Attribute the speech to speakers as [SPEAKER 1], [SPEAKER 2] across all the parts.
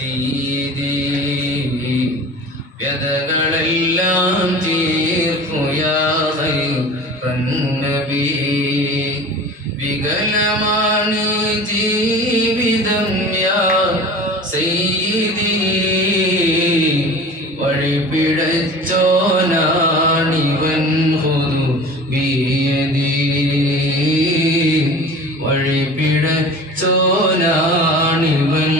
[SPEAKER 1] സീതി വ്യതകളെല്ലാം തീർക്കുയാനബി വികലമാണ് ജീവിതം യാ സയ്യിദി. വഴിപിടച്ചോനാണിവൻ ഹുതു ബിയദി. വഴിപിഴച്ചോനാണിവൻ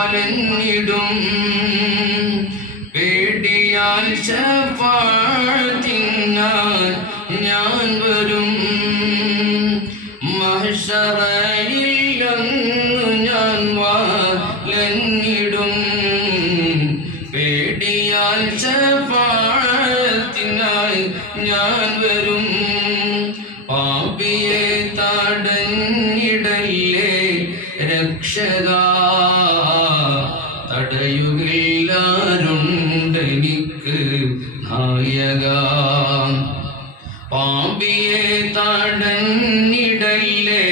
[SPEAKER 1] വലഞ്ഞിടും പേടിയാൽ ശഫാത്തിനാൻ ഞാൻ വരും. മഹ്സറയിലൊന്ന് ഞാൻ വലഞ്ഞിടും പേടിയാൽ ശഫാത്തിനായി ഞാൻ വരും. പാപിയെ തടഞ്ഞിടല്ലേ രക്ഷക പാപിയെ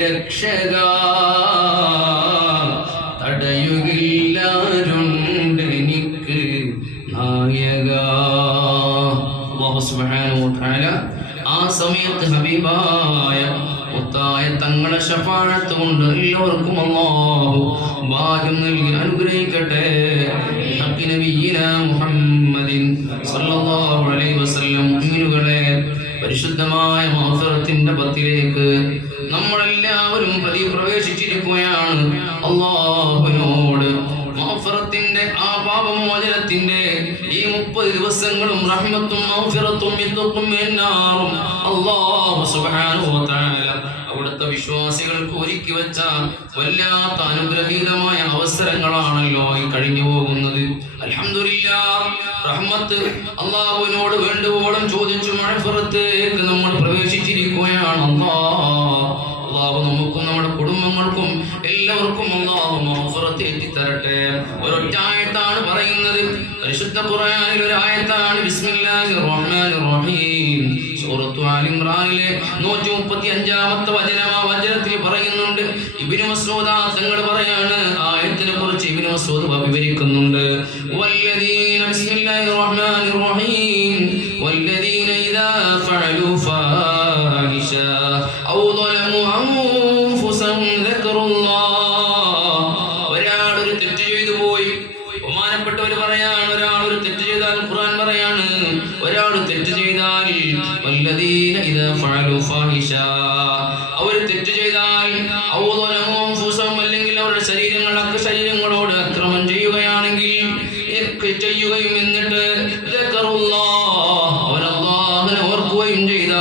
[SPEAKER 1] രക്ഷക രക്ഷക തടയുകയില്ലാരുണ്ടെനിക്ക് നായക. ആ സമയത്ത് ഹബീബായ ഒത്തായ തങ്ങളെ ഷഫാഴത്ത് കൊണ്ട് എല്ലാവർക്കും അള്ളാഹു ഭാഗ്യം നൽകി അനുഗ്രഹിക്കട്ടെ. നബിയിന മുഹമ്മദിൻ സല്ലല്ലാഹു പരിശുദ്ധമായ മഹഫറത്തിന്റെ പത്തിലേക്ക് നമ്മളെല്ലാവരും പതി പ്രവേശിച്ചിരിക്കുകയാണ്. അള്ളാഹുവിനോട് മഹഫറത്തിന്റെ ആ പാപമോചനത്തിന്റെ ഈ മുപ്പത് ദിവസങ്ങളും റഹ്മത്തും മഹഫിറത്തും ഇന്നത്തും എന്നാറും അള്ളാഹു സുബ്ഹാനഹു തആല അവിടുത്തെ വിശ്വാസികൾക്ക് ഒരുക്കി വെച്ച വല്ലാത്ത അനുഗ്രഹീതമായ അവസരങ്ങളാണല്ലോ ഈ കഴിഞ്ഞു പോകുന്നത് റഹ്മത്ത് അള്ളാഹുവിനോട് വേണ്ടുവോളം ചോദിച്ചു മഴഫറത്തേക്ക് നമ്മൾ പ്രവേശിച്ചിരിക്കുകയാണ്. അള്ളാഹു നമുക്കും നമ്മുടെ കുടുംബങ്ങൾക്കും എല്ലാവർക്കും അള്ളാഹു മഹഫറത്ത് എത്തിത്തരട്ടെ. ഒരൊറ്റ ആയത്താണ് പറയുന്നത്. പരിശുദ്ധ ഖുർആനിൽ ഒരു ആയത്താണ് റഹീം സൂറത്തു ആലി ഇമ്രാനിലെ 135ാമത്തെ വചനം ആ വചനത്തിൽ പറയുന്നുണ്ട്. ഇബ്നു തങ്ങൾ പറയാണ് ആയത്തിനെ കുറിച്ച് ഇബ്നു മസ്ഊദ് വിവരിക്കുന്നുണ്ട്. വല്ലദീന ബിസ്മില്ലാഹിർ റഹ്മാനിർ റഹീം വല്ലദീന ഇദാ ഫഅലു ഫാഹിഷ ഔ ظلموا أنفسهم ذكروا الله ഒരാൾ ഒരു തെറ്റ് ചെയ്തു പോയി ബഹുമാനപ്പെട്ടവർ പറയാണ് ഒരാൾ ഒരു തെറ്റ് ചെയ്താൽ ഖുർആൻ പറയാണ് ഒരാൾ തെറ്റ് ചെയ്താൽ വല്ലദീന ഇദാ ഫഅലു ഫാഹിഷ അവർ തെറ്റ് ചെയ്താൽ ഓർക്കുകയും ചെയ്താൽ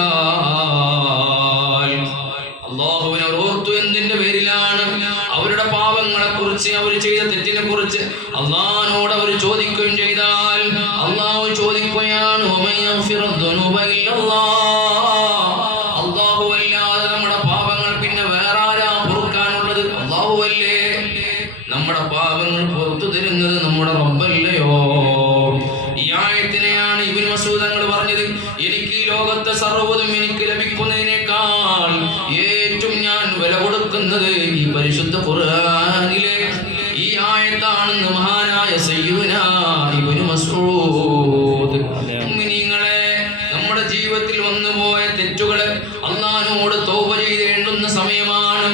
[SPEAKER 1] അള്ളാഹുവിനെ ഓർത്തു എന്തിന്റെ പേരിലാണ് അവരുടെ പാപങ്ങളെ കുറിച്ച് അവർ ചെയ്ത തെറ്റിനെ കുറിച്ച് അള്ളാഹിനോട് അവർ ചോദിക്കുകയും ചെയ്താൽ അള്ളാഹു ചോദിക്കുകയാണ് സയ്യിദുനാ ഇബ്നു മസ്ഊദ്. മുഅ്മിനീങ്ങളെ നമ്മുടെ ജീവിതത്തിൽ വന്നുപോയ തെറ്റുകളെ അള്ളാഹിനോട് തൗബ എണ്ണുന്ന സമയമാണ്.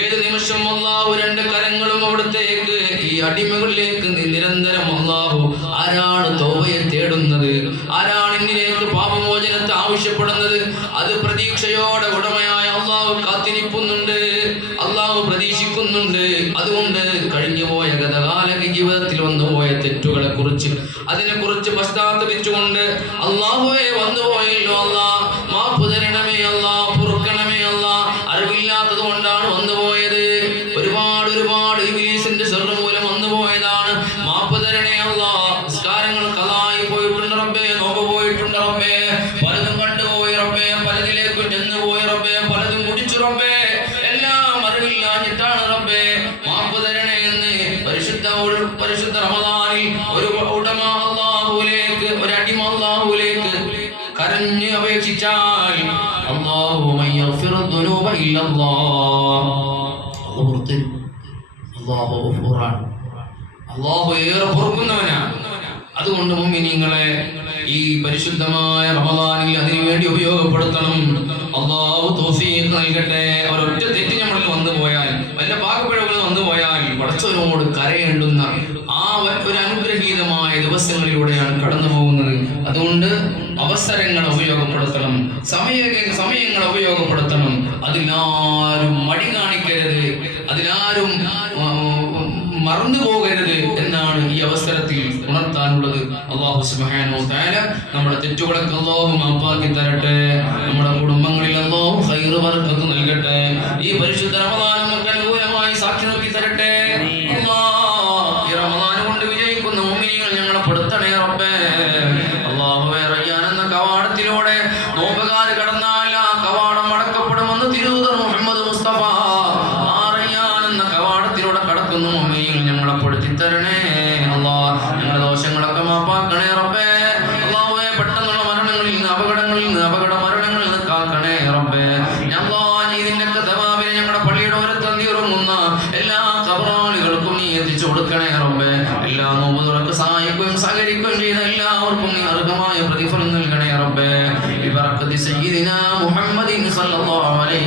[SPEAKER 1] ഏത് നിമിഷം അള്ളാഹു രണ്ട് കരങ്ങളും അവിടത്തേക്ക് ഈ അടിമകളിലേക്ക് നിരന്തരം അള്ളാഹു ആരാണ് തൗബയെ തേടുന്നത്? ആരാണ് ഇന്നിലേക്ക് പാപമോചനത്തെ ആവശ്യപ്പെടുന്നത്? അത് പ്രതീക്ഷയോടെ ഉടമയായ ഉണ്ട് അതുകൊണ്ട് കഴിഞ്ഞുപോയ ഗതകാല ജീവിതത്തിൽ വന്നുപോയ തെറ്റുകളെ കുറിച്ച് അതിനെ കുറിച്ച് പശ്ചാത്തപിച്ചുകൊണ്ട് അള്ളാഹുവെ വന്നുപോയല്ലോ അല്ലാ മാപ്പ് പുതരണമേ അല്ലാ പൊറുക്കണമേ അല്ലാ അറിവില്ലാത്തത് കൊണ്ടാണ് വന്നുപോയത്. അപേക്ഷിച്ചാൽ من മൻ യഗ്ഫിറു ദുനൂബ ഇല്ലല്ലാഹ്. الله പുറത്ത് അല്ലാഹു ഗഫൂറാണ്. അള്ളാഹു ഏറെ പൊറുക്കുന്നവനാണ്. അതുകൊണ്ട് മുമ്മിനിങ്ങളെ ഈ പരിശുദ്ധമായ റമദാനിൽ അതിനു വേണ്ടി ഉപയോഗപ്പെടുത്തണം. അള്ളാഹു തോഫീക്ക് നൽകട്ടെ. ഒരൊറ്റ തെറ്റ് നമ്മളിൽ വന്നു പോയാൽ വല്ല പാകപ്പിഴവുകൾ വന്നു പോയാൽ പടച്ചവരോട് കരയേണ്ടുന്ന ആ ഒരു അനുഗ്രഹീതമായ ദിവസങ്ങളിലൂടെയാണ് കടന്നു പോകുന്നത് അതുകൊണ്ട് അവസരങ്ങൾ ഉപയോഗപ്പെടുത്തണം സമയ സമയങ്ങൾ ഉപയോഗപ്പെടുത്തണം. അതിലാരും മടി കാണിക്കരുത്. അതിലാരും ആ, മറന്നു പോകരുത് എന്നാണ് ഈ അവസരത്തിൽ ഉണർത്താനുള്ളത്. അള്ളാഹു സുബ്ഹാനഹു തആല നമ്മുടെ തെറ്റുകളൊക്കെ അള്ളാഹു മാപ്പാക്കി തരട്ടെ. നമ്മുടെ കുടുംബങ്ങളിൽ അള്ളാഹു ഖൈറ് വർക്കത്ത് നൽകട്ടെ. ഈ പരിശുദ്ധ റമദാൻ കവാടത്തിലൂടെ അമ്മയും ഞങ്ങളെ പൊടുത്തി തരണേ അല്ലാ ഞങ്ങളുടെ ദോഷങ്ങളൊക്കെ മാപ്പാക്കണേ റബ്ബേ. അല്ലാഹുവേ പെട്ടെന്നുള്ള മരണങ്ങളിൽ നിന്ന് അപകടങ്ങളിൽ നിന്ന് അപകട മരണങ്ങളിൽ നിന്ന് കാക്കണേ റബ്ബേ. നീ ഇതിന്റെ കഥവാവിനെ ഞങ്ങളുടെ പള്ളിയുടെ ഓരത്തന്തി ഉറങ്ങുന്ന എല്ലാ കബറാളികൾക്കും നീ എത്തിച്ചു കൊടുക്കണേ റബ്ബേ. എല്ലാ നോമ്പുകൾക്ക് സഹായിക്കുകയും സഹകരിക്കുകയും ചെയ്ത എല്ലാവർക്കും നീ അർഹമായ പ്രതിഫലം നൽകണേ റബ്ബേ. ഇവർക്ക് സയ്യിദിന മുഹമ്മദിൻ സല്ലല്ലാഹു അലൈഹി